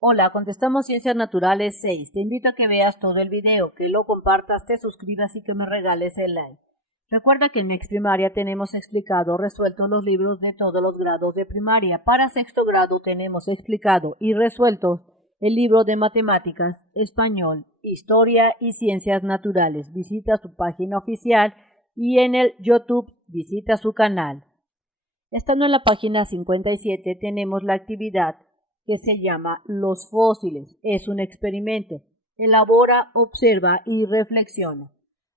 Hola, contestamos Ciencias Naturales 6. Te invito a que veas todo el video, que lo compartas, te suscribas y que me regales el like. Recuerda que en mi ex primaria tenemos resuelto los libros de todos los grados de primaria. Para sexto grado tenemos explicado y resuelto el libro de matemáticas, español, historia y ciencias naturales. Visita su página oficial y en el YouTube visita su canal. Estando en la página 57 tenemos la actividad que se llama Los fósiles. Es un experimento. Elabora, observa y reflexiona.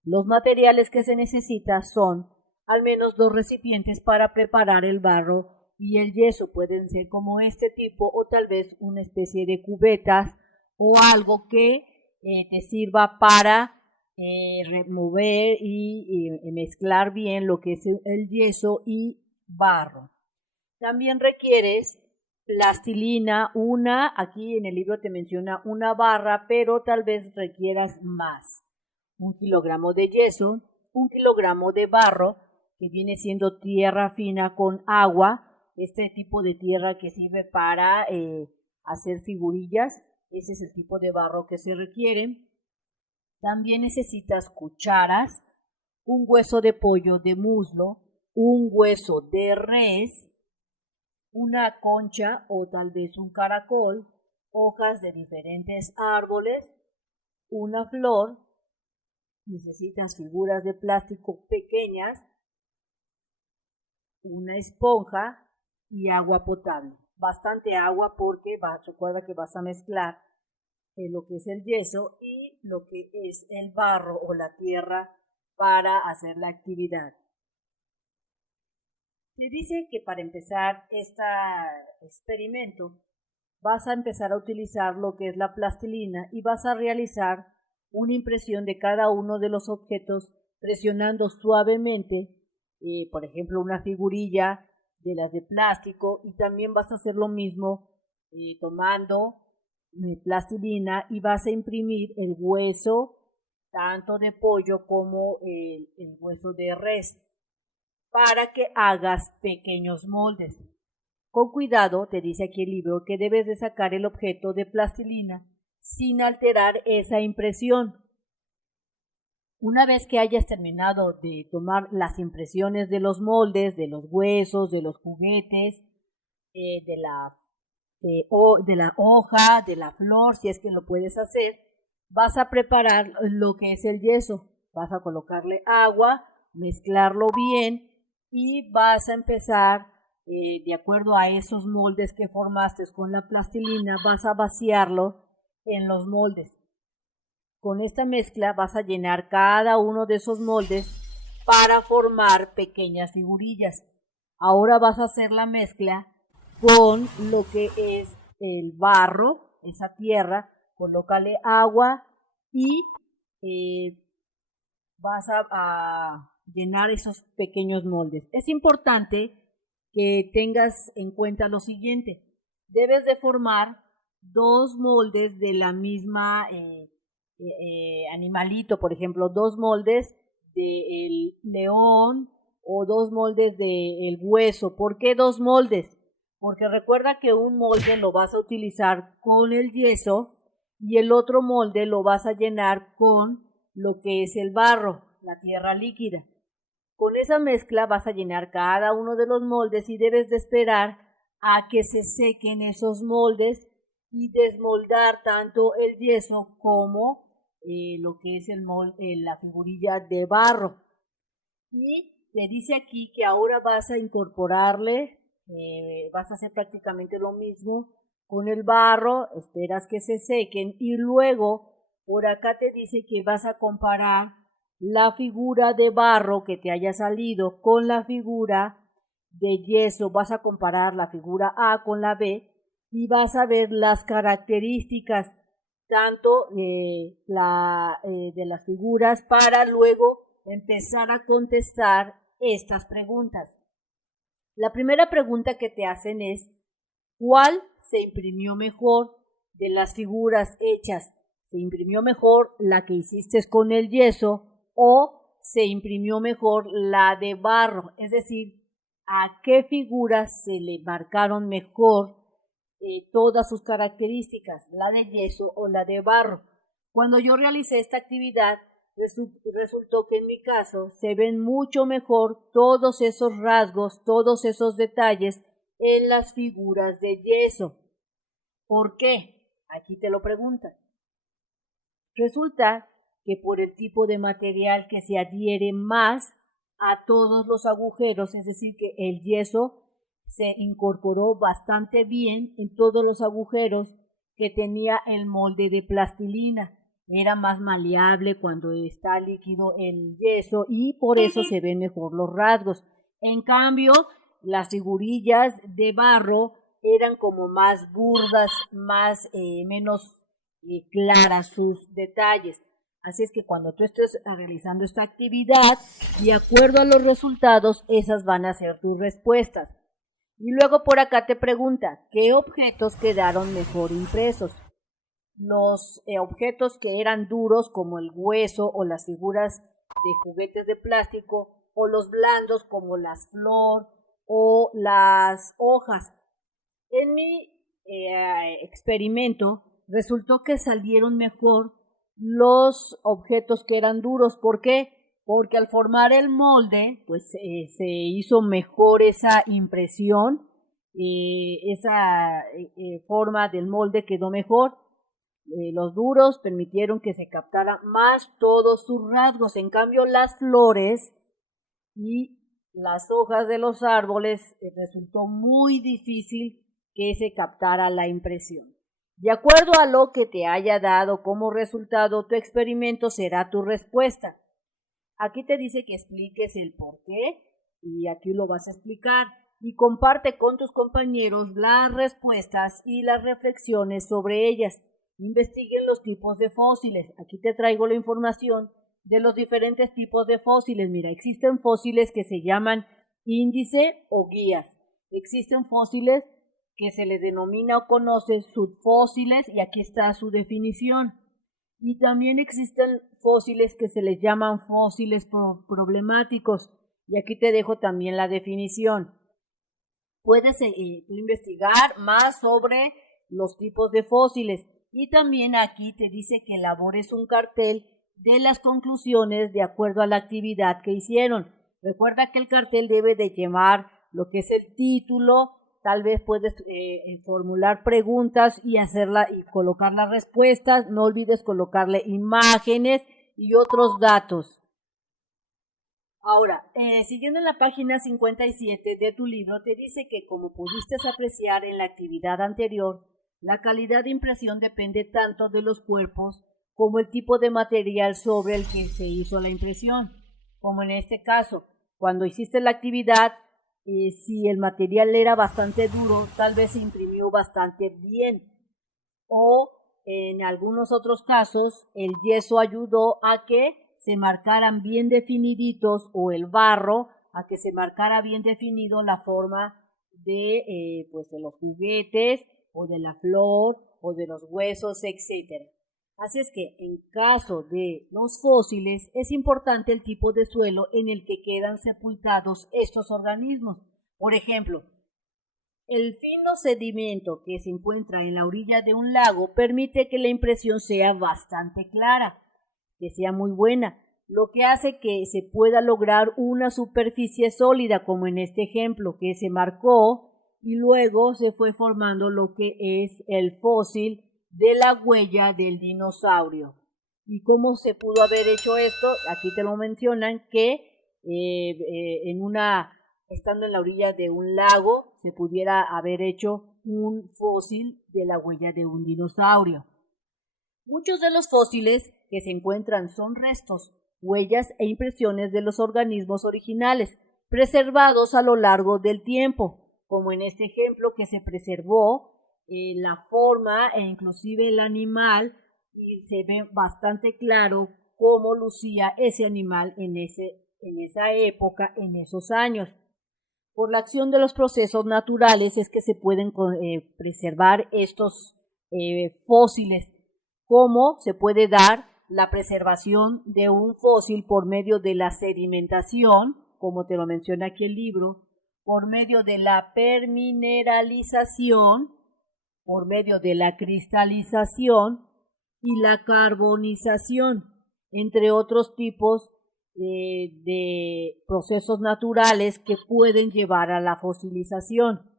Los materiales que se necesitan son al menos 2 recipientes para preparar el barro y el yeso. Pueden ser como este tipo o tal vez una especie de cubetas o algo que te sirva para remover y mezclar bien lo que es el yeso y barro. También requieres plastilina, aquí en el libro te menciona una barra, pero tal vez requieras más. 1 kilogramo de yeso, 1 kilogramo de barro, que viene siendo tierra fina con agua, este tipo de tierra que sirve para hacer figurillas, ese es el tipo de barro que se requiere. También necesitas cucharas, un hueso de pollo de muslo, un hueso de res, una concha o tal vez un caracol, hojas de diferentes árboles, una flor, necesitas figuras de plástico pequeñas, una esponja y agua potable. Bastante agua porque recuerda que vas a mezclar lo que es el yeso y lo que es el barro o la tierra para hacer la actividad. Te dice que para empezar este experimento vas a empezar a utilizar lo que es la plastilina y vas a realizar una impresión de cada uno de los objetos presionando suavemente, por ejemplo, una figurilla de las de plástico, y también vas a hacer lo mismo tomando plastilina y vas a imprimir el hueso tanto de pollo como el hueso de res para que hagas pequeños moldes. Con cuidado, te dice aquí el libro, que debes de sacar el objeto de plastilina sin alterar esa impresión. Una vez que hayas terminado de tomar las impresiones de los moldes, de los huesos, de los juguetes, de la hoja, de la flor, si es que lo puedes hacer, vas a preparar lo que es el yeso. Vas a colocarle agua, mezclarlo bien y vas a empezar, de acuerdo a esos moldes que formaste con la plastilina, vas a vaciarlo en los moldes. Con esta mezcla vas a llenar cada uno de esos moldes para formar pequeñas figurillas. Ahora vas a hacer la mezcla con lo que es el barro, esa tierra, colócale agua y vas a llenar esos pequeños moldes. Es importante que tengas en cuenta lo siguiente: debes de formar 2 moldes de la misma animalito, por ejemplo, 2 moldes del león o 2 moldes del hueso. ¿Por qué 2 moldes? Porque recuerda que un molde lo vas a utilizar con el yeso y el otro molde lo vas a llenar con lo que es el barro, la tierra líquida. Con esa mezcla vas a llenar cada uno de los moldes y debes de esperar a que se sequen esos moldes y desmoldar tanto el yeso como lo que es la figurilla de barro. Y te dice aquí que ahora vas a incorporarle, vas a hacer prácticamente lo mismo con el barro, esperas que se sequen y luego por acá te dice que vas a comparar la figura de barro que te haya salido con la figura de yeso. Vas a comparar la figura A con la B y vas a ver las características tanto de las figuras para luego empezar a contestar estas preguntas. La primera pregunta que te hacen es: ¿cuál se imprimió mejor de las figuras hechas? ¿Se imprimió mejor la que hiciste con el yeso o se imprimió mejor la de barro? Es decir, ¿a qué figuras se le marcaron mejor todas sus características, la de yeso o la de barro. Cuando yo realicé esta actividad, resultó que en mi caso se ven mucho mejor todos esos rasgos, todos esos detalles en las figuras de yeso. ¿Por qué? Aquí te lo preguntan. Resulta que por el tipo de material que se adhiere más a todos los agujeros, es decir, que el yeso se incorporó bastante bien en todos los agujeros que tenía el molde de plastilina. Era más maleable cuando está líquido el yeso y por eso se ven mejor los rasgos. En cambio, las figurillas de barro eran como más burdas, menos claras sus detalles. Así es que cuando tú estés realizando esta actividad, de acuerdo a los resultados, esas van a ser tus respuestas. Y luego por acá te pregunta, ¿qué objetos quedaron mejor impresos? Los objetos que eran duros como el hueso o las figuras de juguetes de plástico, o los blandos como las flores o las hojas. En mi experimento resultó que salieron mejor los objetos que eran duros. ¿Por qué? Porque al formar el molde, pues se hizo mejor esa impresión, esa forma del molde quedó mejor. Los duros permitieron que se captara más todos sus rasgos. En cambio, las flores y las hojas de los árboles resultó muy difícil que se captara la impresión. De acuerdo a lo que te haya dado como resultado tu experimento será tu respuesta. Aquí te dice que expliques el por qué y aquí lo vas a explicar y comparte con tus compañeros las respuestas y las reflexiones sobre ellas. Investiguen los tipos de fósiles. Aquí te traigo la información de los diferentes tipos de fósiles. Mira, existen fósiles que se llaman índice o guías. Existen fósiles que se les denomina o conoce subfósiles y aquí está su definición. Y también existen fósiles que se les llaman fósiles problemáticos y aquí te dejo también la definición. Puedes investigar más sobre los tipos de fósiles y también aquí te dice que elabores un cartel de las conclusiones de acuerdo a la actividad que hicieron. Recuerda que el cartel debe de llevar lo que es el título, tal vez puedes formular preguntas y colocar las respuestas, no olvides colocarle imágenes y otros datos. Ahora, siguiendo en la página 57 de tu libro, te dice que como pudiste apreciar en la actividad anterior, la calidad de impresión depende tanto de los cuerpos como el tipo de material sobre el que se hizo la impresión. Como en este caso, cuando hiciste la actividad, si el material era bastante duro, tal vez se imprimió bastante bien. O en algunos otros casos, el yeso ayudó a que se marcaran bien definiditos o el barro a que se marcara bien definido la forma de los juguetes o de la flor o de los huesos, etc. Así es que en caso de los fósiles es importante el tipo de suelo en el que quedan sepultados estos organismos. Por ejemplo, el fino sedimento que se encuentra en la orilla de un lago permite que la impresión sea bastante clara, que sea muy buena, lo que hace que se pueda lograr una superficie sólida, como en este ejemplo, que se marcó y luego se fue formando lo que es el fósil de la huella del dinosaurio. ¿Y cómo se pudo haber hecho esto? Aquí te lo mencionan que estando en la orilla de un lago se pudiera haber hecho un fósil de la huella de un dinosaurio. Muchos de los fósiles que se encuentran son restos, huellas e impresiones de los organismos originales, preservados a lo largo del tiempo, como en este ejemplo que se preservó la forma e inclusive el animal y se ve bastante claro cómo lucía ese animal en esa época, en esos años. Por la acción de los procesos naturales es que se pueden preservar estos fósiles. ¿Cómo se puede dar la preservación de un fósil por medio de la sedimentación, como te lo menciona aquí el libro, por medio de la permineralización por medio de la cristalización y la carbonización, entre otros tipos de procesos naturales que pueden llevar a la fosilización.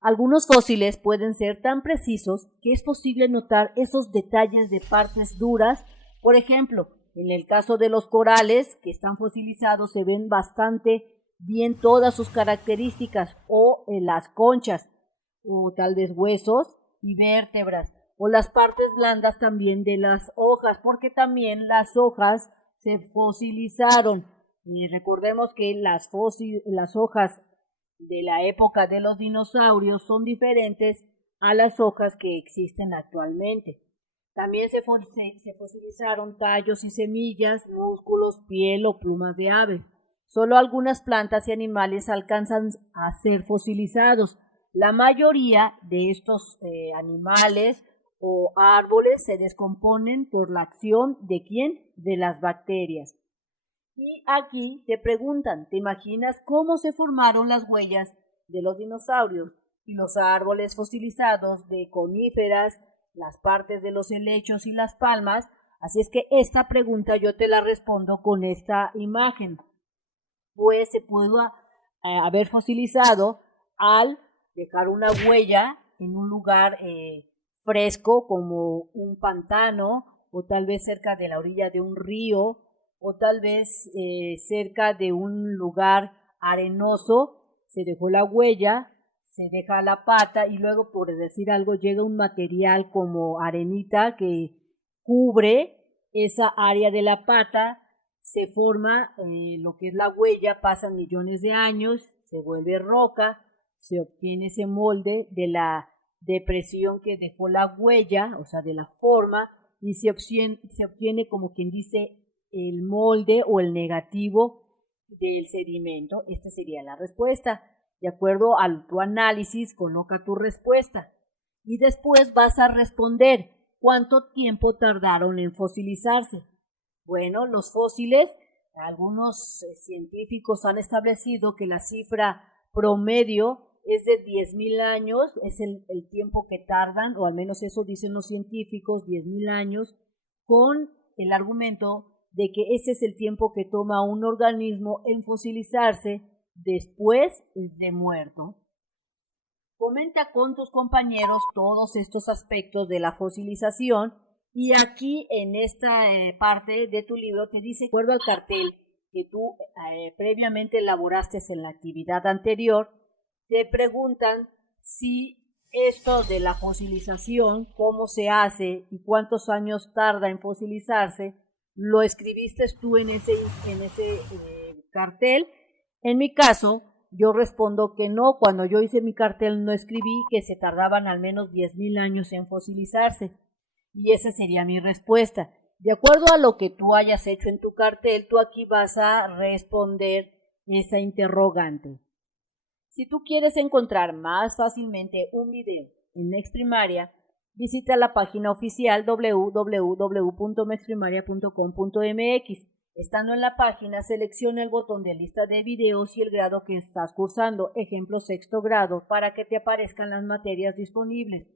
Algunos fósiles pueden ser tan precisos que es posible notar esos detalles de partes duras. Por ejemplo, en el caso de los corales que están fosilizados se ven bastante bien todas sus características, o en las conchas, o tal vez huesos y vértebras, o las partes blandas también de las hojas, porque también las hojas se fosilizaron. Recordemos que las hojas de la época de los dinosaurios son diferentes a las hojas que existen actualmente. También se fosilizaron tallos y semillas, músculos, piel o plumas de ave. Solo algunas plantas y animales alcanzan a ser fosilizados. La mayoría de estos animales o árboles se descomponen por la acción ¿de quién? De las bacterias. Y aquí te preguntan, ¿te imaginas cómo se formaron las huellas de los dinosaurios y los árboles fosilizados de coníferas, las partes de los helechos y las palmas? Así es que esta pregunta yo te la respondo con esta imagen. Pues se pudo haber fosilizado al dejar una huella en un lugar fresco como un pantano, o tal vez cerca de la orilla de un río, o tal vez cerca de un lugar arenoso. Se dejó la huella, se deja la pata y luego, por decir algo, llega un material como arenita que cubre esa área de la pata, se forma lo que es la huella, pasan millones de años, se vuelve roca, se obtiene ese molde de la depresión que dejó la huella, o sea, de la forma, y se obtiene como quien dice el molde o el negativo del sedimento. Esta sería la respuesta. De acuerdo a tu análisis, coloca tu respuesta y después vas a responder cuánto tiempo tardaron en fosilizarse. Bueno, los fósiles, algunos científicos han establecido que la cifra promedio es de 10.000 años, es el tiempo que tardan, o al menos eso dicen los científicos, 10.000 años, con el argumento de que ese es el tiempo que toma un organismo en fosilizarse después de muerto. Comenta con tus compañeros todos estos aspectos de la fosilización, y aquí en esta parte de tu libro te dice, de acuerdo al cartel que tú previamente elaboraste en la actividad anterior, te preguntan si esto de la fosilización, cómo se hace y cuántos años tarda en fosilizarse, lo escribiste tú en ese cartel. En mi caso, yo respondo que no. Cuando yo hice mi cartel no escribí que se tardaban al menos 10.000 años en fosilizarse. Y esa sería mi respuesta. De acuerdo a lo que tú hayas hecho en tu cartel, tú aquí vas a responder esa interrogante. Si tú quieres encontrar más fácilmente un video en Mexprimaria, visita la página oficial www.mexprimaria.com.mx. Estando en la página, selecciona el botón de lista de videos y el grado que estás cursando, ejemplo sexto grado, para que te aparezcan las materias disponibles.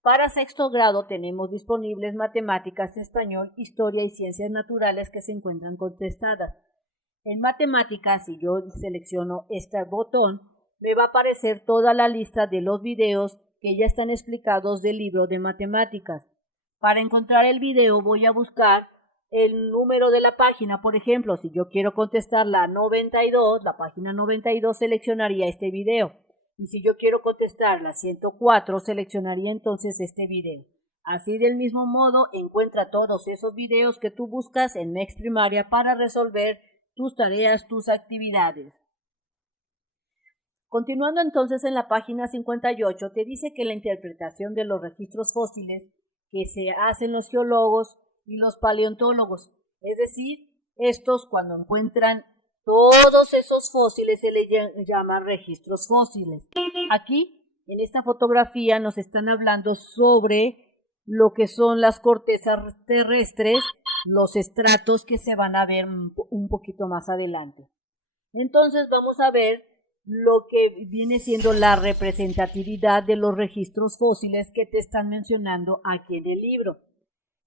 Para sexto grado tenemos disponibles matemáticas, español, historia y ciencias naturales que se encuentran contestadas. En matemáticas, si yo selecciono este botón, me va a aparecer toda la lista de los videos que ya están explicados del libro de matemáticas. Para encontrar el video voy a buscar el número de la página. Por ejemplo, si yo quiero contestar la página 92, seleccionaría este video. Y si yo quiero contestar la 104, seleccionaría entonces este video. Así, del mismo modo, encuentra todos esos videos que tú buscas en Mexprimaria para resolver tus tareas, tus actividades. Continuando entonces en la página 58, te dice que la interpretación de los registros fósiles que se hacen los geólogos y los paleontólogos, es decir, estos cuando encuentran todos esos fósiles se les llaman registros fósiles. Aquí, en esta fotografía, nos están hablando sobre lo que son las cortezas terrestres, los estratos que se van a ver un poquito más adelante. Entonces vamos a ver lo que viene siendo la representatividad de los registros fósiles que te están mencionando aquí en el libro.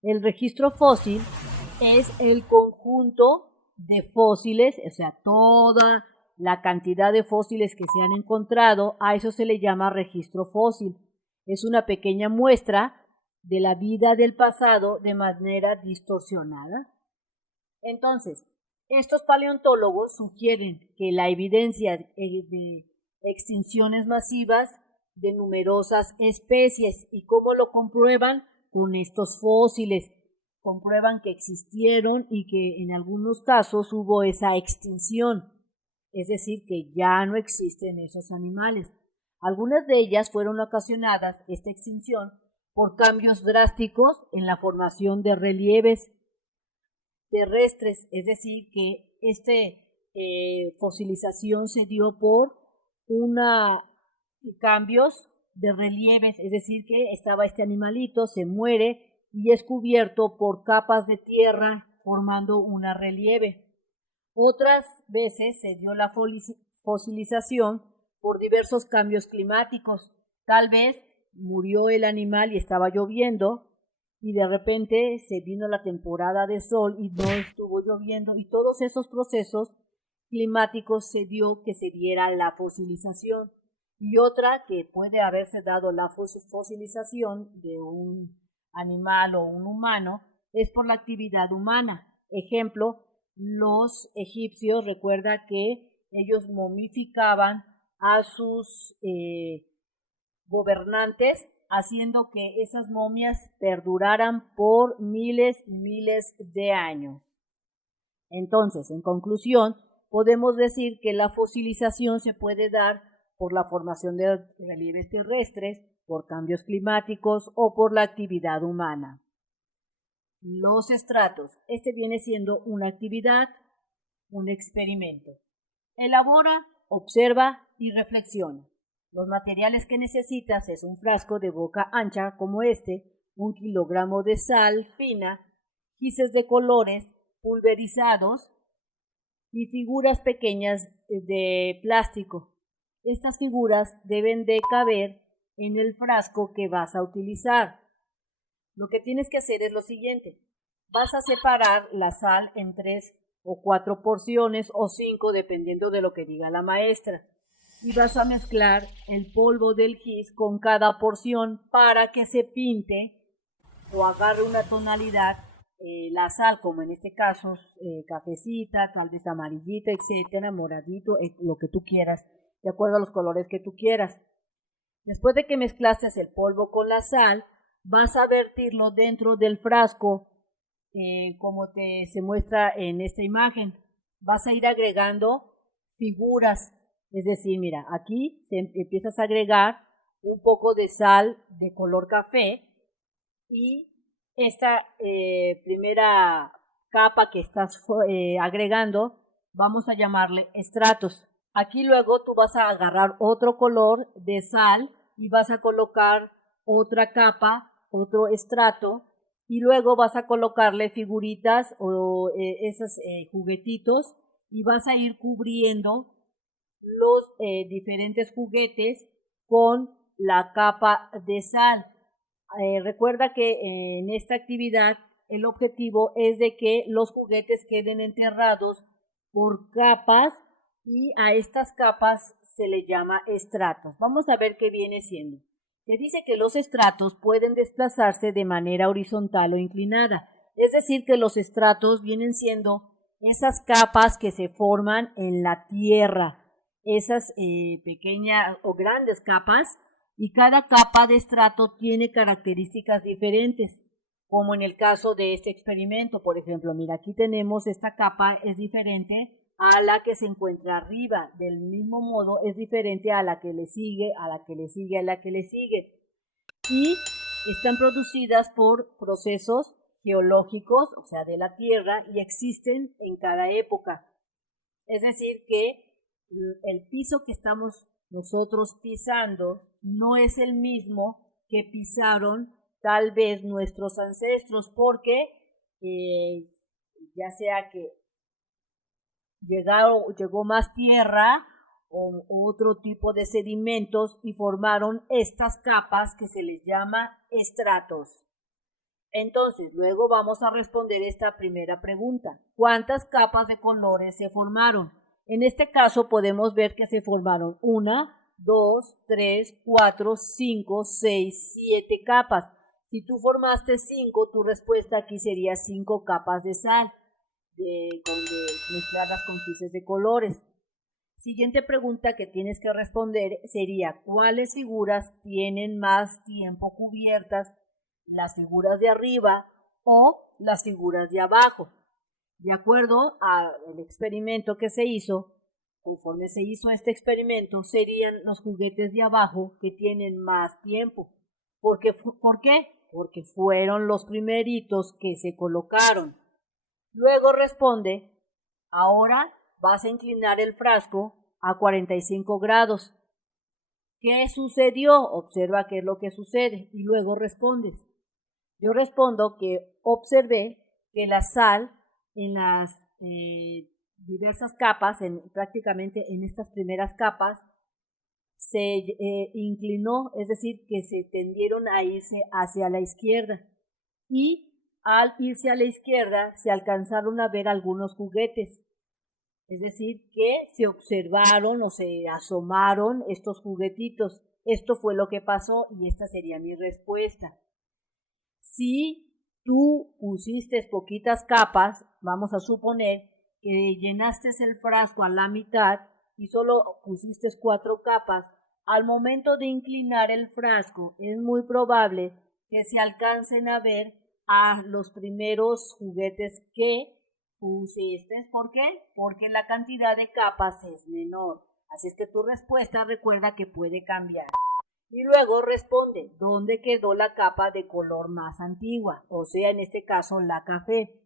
El registro fósil es el conjunto de fósiles, o sea, toda la cantidad de fósiles que se han encontrado, a eso se le llama registro fósil. Es una pequeña muestra de la vida del pasado de manera distorsionada. Entonces, estos paleontólogos sugieren que la evidencia de extinciones masivas de numerosas especies, ¿y cómo lo comprueban? Con estos fósiles. Comprueban que existieron y que en algunos casos hubo esa extinción, es decir, que ya no existen esos animales. Algunas de ellas fueron ocasionadas, esta extinción, por cambios drásticos en la formación de relieves terrestres, es decir, que esta fosilización se dio por cambios de relieves, es decir, que estaba este animalito, se muere y es cubierto por capas de tierra formando una relieve. Otras veces se dio la fosilización por diversos cambios climáticos. Tal vez murió el animal y estaba lloviendo y de repente se vino la temporada de sol y no estuvo lloviendo, y todos esos procesos climáticos se dio que se diera la fosilización. Y otra que puede haberse dado la fosilización de un animal o un humano es por la actividad humana. Ejemplo, los egipcios, recuerda que ellos momificaban a sus gobernantes, haciendo que esas momias perduraran por miles y miles de años. Entonces, en conclusión, podemos decir que la fosilización se puede dar por la formación de relieves terrestres, por cambios climáticos o por la actividad humana. Los estratos. Este viene siendo una actividad, un experimento. Elabora, observa y reflexiona. Los materiales que necesitas es un frasco de boca ancha como este, 1 kilogramo de sal fina, gises de colores pulverizados y figuras pequeñas de plástico. Estas figuras deben de caber en el frasco que vas a utilizar. Lo que tienes que hacer es lo siguiente. Vas a separar la sal en 3 o 4 porciones o 5 dependiendo de lo que diga la maestra. Y vas a mezclar el polvo del gis con cada porción para que se pinte o agarre una tonalidad la sal, como en este caso cafecita, tal vez amarillita, etcétera, moradito, lo que tú quieras, de acuerdo a los colores que tú quieras. Después de que mezclaste el polvo con la sal, vas a vertirlo dentro del frasco, como se muestra en esta imagen. Vas a ir agregando figuras, es decir, mira, aquí empiezas a agregar un poco de sal de color café y esta primera capa que estás agregando, vamos a llamarle estratos. Aquí luego tú vas a agarrar otro color de sal y vas a colocar otra capa, otro estrato, y luego vas a colocarle figuritas o esos juguetitos y vas a ir cubriendo los diferentes juguetes con la capa de sal. Recuerda que en esta actividad el objetivo es de que los juguetes queden enterrados por capas y a estas capas se le llama estratos. Vamos a ver qué viene siendo. Te dice que los estratos pueden desplazarse de manera horizontal o inclinada, es decir, que los estratos vienen siendo esas capas que se forman en la tierra, esas pequeñas o grandes capas, y cada capa de estrato tiene características diferentes, como en el caso de este experimento. Por ejemplo, mira, aquí tenemos esta capa, es diferente a la que se encuentra arriba, del mismo modo es diferente a la que le sigue, a la que le sigue, a la que le sigue, y están producidas por procesos geológicos, o sea, de la Tierra, y existen en cada época. Es decir, que el piso que estamos nosotros pisando no es el mismo que pisaron tal vez nuestros ancestros, porque ya sea que llegó más tierra o otro tipo de sedimentos y formaron estas capas que se les llama estratos. Entonces, luego vamos a responder esta primera pregunta. ¿Cuántas capas de colores se formaron? En este caso podemos ver que se formaron 1, 2, 3, 4, 5, 6, 7 capas. Si tú formaste 5, tu respuesta aquí sería 5 capas de sal mezcladas con gises de colores. Siguiente pregunta que tienes que responder sería: ¿cuáles figuras tienen más tiempo cubiertas? ¿Las figuras de arriba o las figuras de abajo? De acuerdo al experimento que se hizo, conforme se hizo este experimento, serían los juguetes de abajo que tienen más tiempo. ¿Por qué? Porque fueron los primeritos que se colocaron. Luego responde: ahora vas a inclinar el frasco a 45 grados. ¿Qué sucedió? Observa qué es lo que sucede y luego respondes. Yo respondo que observé que la sal en las diversas capas, prácticamente en estas primeras capas, se inclinó, es decir, que se tendieron a irse hacia la izquierda. Y al irse a la izquierda se alcanzaron a ver algunos juguetes. Es decir, que se observaron o se asomaron estos juguetitos. Esto fue lo que pasó y esta sería mi respuesta. Si tú pusiste poquitas capas, vamos a suponer que llenaste el frasco a la mitad y solo pusiste 4 capas, al momento de inclinar el frasco es muy probable que se alcancen a ver a los primeros juguetes que pusiste. ¿Por qué? Porque la cantidad de capas es menor. Así es que tu respuesta recuerda que puede cambiar. Y luego responde: ¿dónde quedó la capa de color más antigua? O sea, en este caso, la café.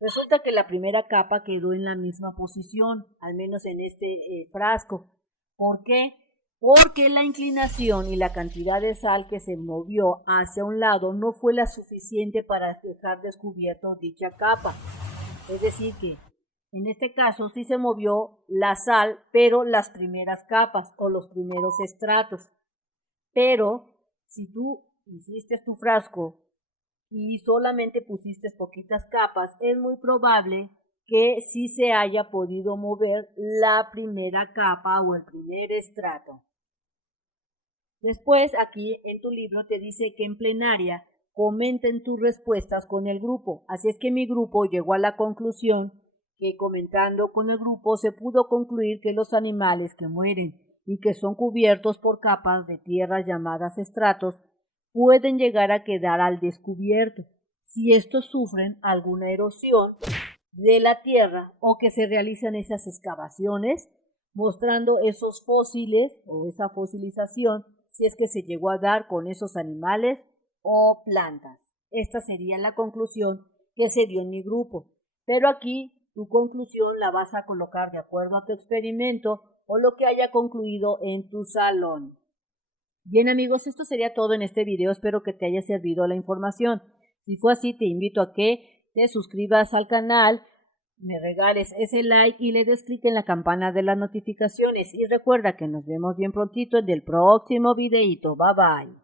Resulta que la primera capa quedó en la misma posición, al menos en este frasco. ¿Por qué? Porque la inclinación y la cantidad de sal que se movió hacia un lado no fue la suficiente para dejar descubierto dicha capa. Es decir que en este caso sí se movió la sal, pero las primeras capas o los primeros estratos. Pero si tú hiciste tu frasco y solamente pusiste poquitas capas, es muy probable que sí se haya podido mover la primera capa o el primer estrato. Después, aquí en tu libro te dice que en plenaria comenten tus respuestas con el grupo. Así es que mi grupo llegó a la conclusión que comentando con el grupo se pudo concluir que los animales que mueren y que son cubiertos por capas de tierra llamadas estratos pueden llegar a quedar al descubierto si estos sufren alguna erosión de la tierra o que se realizan esas excavaciones mostrando esos fósiles o esa fosilización si es que se llegó a dar con esos animales o plantas. Esta sería la conclusión que se dio en mi grupo. Pero aquí tu conclusión la vas a colocar de acuerdo a tu experimento o lo que haya concluido en tu salón. Bien amigos, esto sería todo en este video. Espero que te haya servido la información. Si fue así, te invito a que te suscribas al canal, me regales ese like y le des clic en la campana de las notificaciones. Y recuerda que nos vemos bien prontito en el próximo videito. Bye bye.